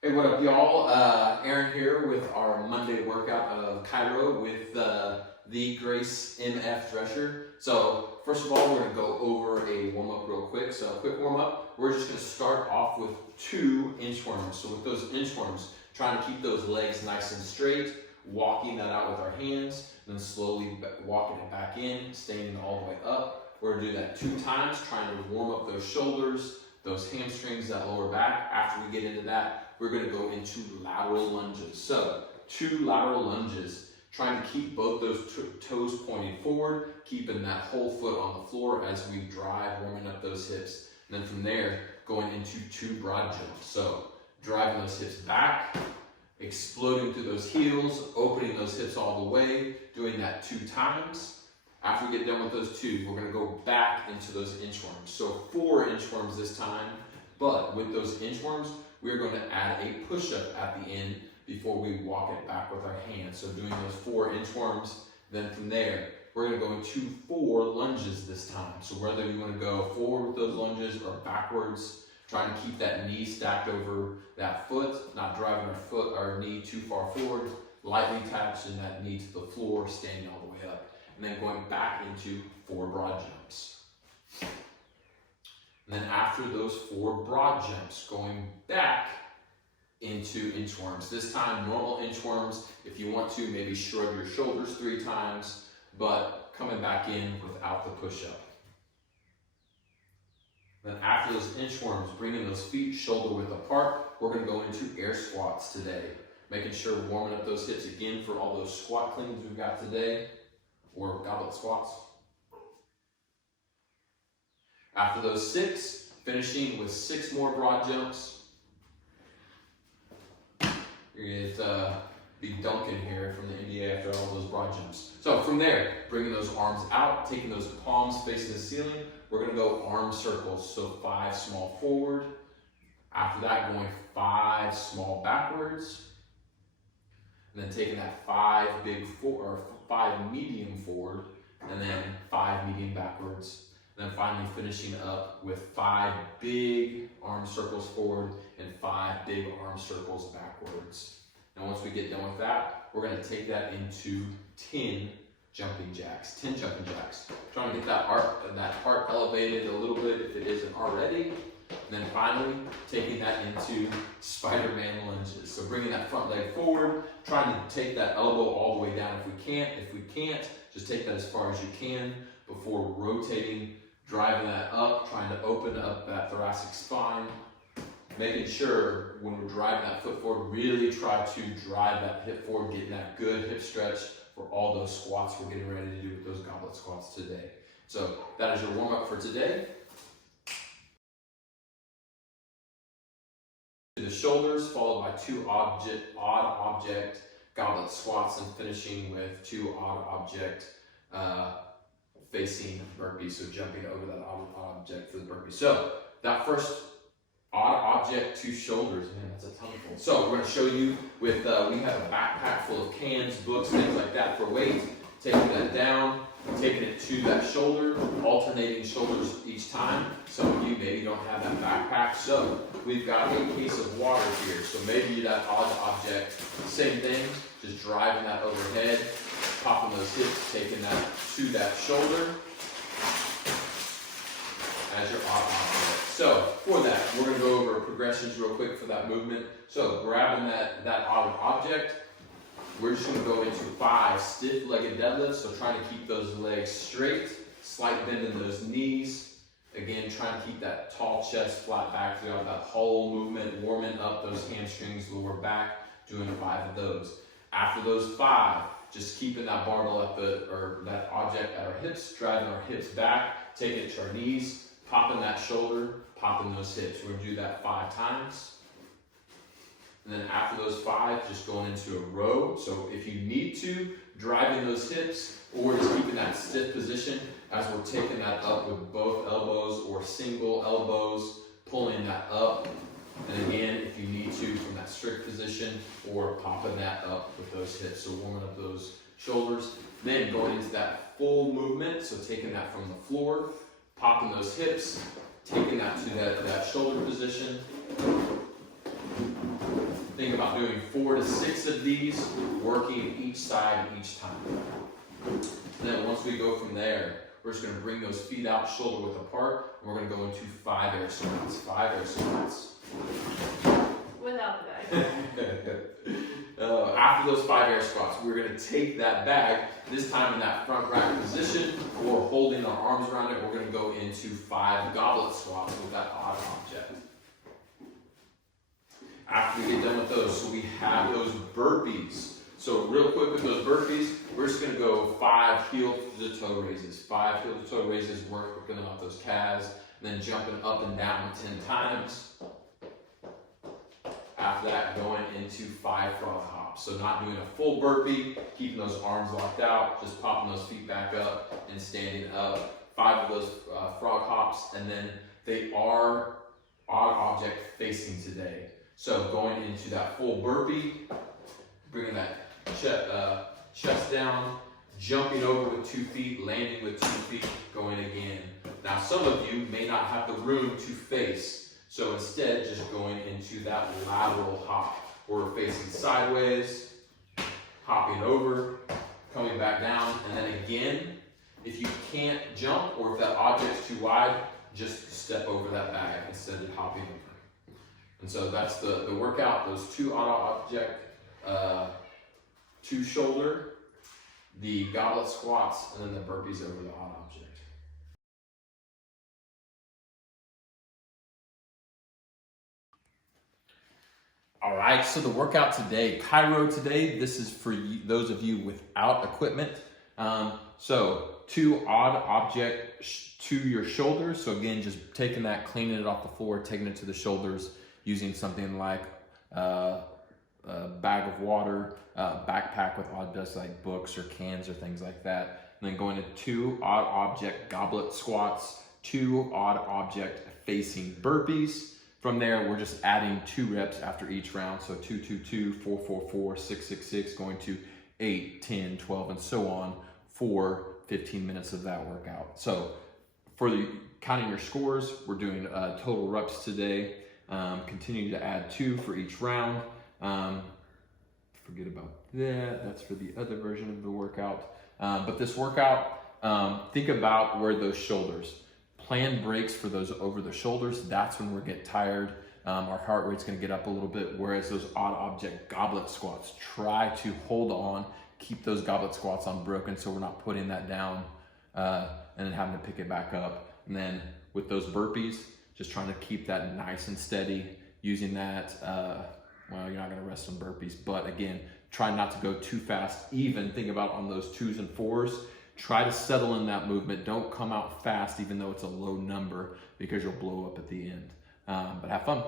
Hey, what up, y'all? Aaron here with our Monday workout of Cairo with the Grace MF Drescher. So, first of all, we're going to go over a warm-up real quick. So, quick warm-up. We're just going to start off with 2 inchworms. So, with those inchworms, trying to keep those legs nice and straight, walking that out with our hands, then slowly walking it back in, standing all the way up. We're going to do that 2 times, trying to warm up those shoulders, those hamstrings, that lower back. After we get into that, we're going to go into lateral lunges. So 2 lateral lunges, trying to keep both those toes pointing forward, keeping that whole foot on the floor as we drive, warming up those hips. And then from there, going into 2 broad jumps. So driving those hips back, exploding through those heels, opening those hips all the way, doing that 2 times. After we get done with those 2, we're going to go back into those inchworms. So 4 inchworms this time, but with those inchworms, we're going to add a push-up at the end before we walk it back with our hands. So doing those 4 inchworms, then from there, we're going to go into 4 lunges this time. So whether you want to go forward with those lunges or backwards, trying to keep that knee stacked over that foot, not driving our knee too far forward, lightly attaching that knee to the floor, standing all the way up. And then going back into 4 broad jumps. And then after those 4 broad jumps, going back into inchworms. This time, normal inchworms. If you want to, maybe shrug your shoulders 3 times, but coming back in without the push-up. Then after those inchworms, bringing those feet shoulder width apart, we're going to go into air squats today. Making sure we're warming up those hips again for all those squat cleans we've got today, or goblet squats. After those 6, finishing with 6 more broad jumps. You're going to be dunking here from the NBA after all those broad jumps. So from there, bringing those arms out, taking those palms facing the ceiling, we're going to go arm circles. So 5 small forward. After that, going 5 small backwards. And then taking that 5 medium forward, and then 5 medium backwards. And then finally finishing up with 5 big arm circles forward and 5 big arm circles backwards. And once we get done with that, we're going to take that into 10 jumping jacks. 10 jumping jacks. Trying to get that heart elevated a little bit if it isn't already. And then finally, taking that into Spider-Man lunges. So bringing that front leg forward, trying to take that elbow all the way down if we can't. If we can't, just take that as far as you can before rotating, driving that up, trying to open up that thoracic spine. Making sure when we're driving that foot forward, really try to drive that hip forward, getting that good hip stretch for all those squats we're getting ready to do with those goblet squats today. So that is your warm-up for today. The shoulders, followed by 2 odd object goblet squats, and finishing with 2 odd object facing burpees, so jumping over that odd object for the burpee. So that first odd object 2 shoulders, man, that's a tummy full. So we're going to show you with, we have a backpack full of cans, books, things like that for weight. Taking that down, taking it to that shoulder, alternating shoulders each time. Some of you maybe don't have that backpack, so we've got a case of water here. So maybe that odd object, same thing, just driving that overhead, popping those hips, taking that to that shoulder as your odd object. So for that, we're going to go over progressions real quick for that movement. So grabbing that odd object, we're just going to go into 5 stiff-legged deadlifts, so trying to keep those legs straight, slight bend in those knees. Again, trying to keep that tall chest, flat back throughout that whole movement, warming up those hamstrings, lower back, doing 5 of those. After those 5, just keeping that barbell that object at our hips, driving our hips back, taking it to our knees, popping that shoulder, popping those hips. We're going to do that 5 times. And then after those 5, just going into a row. So if you need to, driving those hips or just keeping that stiff position as we're taking that up with both elbows or single elbows, pulling that up. And again, if you need to, from that strict position or popping that up with those hips. So warming up those shoulders. Then going into that full movement. So taking that from the floor, popping those hips, taking that to that shoulder position. think about doing 4 to 6 of these, working each side each time. Then once we go from there, we're just gonna bring those feet out, shoulder width apart, and we're gonna go into 5 air squats. 5 air squats. Without the bag. After those 5 air squats, we're gonna take that bag, this time in that front rack position, or holding our arms around it, we're gonna go into 5 goblet squats with that odd object. After we get done with those, so we have those burpees. So real quick with those burpees, we're just gonna go 5 heel to the toe raises. 5 heel to toe raises, working up those calves, and then jumping up and down 10 times. After that, going into 5 frog hops. So not doing a full burpee, keeping those arms locked out, just popping those feet back up and standing up. 5 of those frog hops, and then they are odd object facing today. So going into that full burpee, bringing that chest down, jumping over with 2 feet, landing with 2 feet, going again. Now some of you may not have the room to face, so instead just going into that lateral hop. We're facing sideways, hopping over, coming back down, and then again, if you can't jump or if that object's too wide, just step over that bag instead of hopping over. And so that's the workout, those 2 odd object, 2 shoulder, the goblet squats, and then the burpees over the odd object. All right, so the workout today, Chiro today, this is for those of you without equipment. So 2 odd object to your shoulders. So again, just taking that, cleaning it off the floor, taking it to the shoulders, using something like a bag of water, backpack with objects like books or cans or things like that. And then going to 2 odd object goblet squats, 2 odd object facing burpees. From there, we're just adding 2 reps after each round. So 2, 2, 2, 4, 4, 4, 6, 6, 6, going to 8, 10, 12, and so on for 15 minutes of that workout. So for the counting your scores, we're doing total reps today. Continue to add 2 for each round. Forget about that. That's for the other version of the workout. But this workout, think about where those shoulders. Plan breaks for those over the shoulders. That's when we're getting tired. Our heart rate's gonna get up a little bit. Whereas those odd object goblet squats, try to hold on, keep those goblet squats unbroken so we're not putting that down and then having to pick it back up. And then with those burpees, just trying to keep that nice and steady, using that, well, you're not gonna rest on burpees, but again, try not to go too fast. Even think about on those 2s and 4s, try to settle in that movement. Don't come out fast, even though it's a low number, because you'll blow up at the end. But have fun.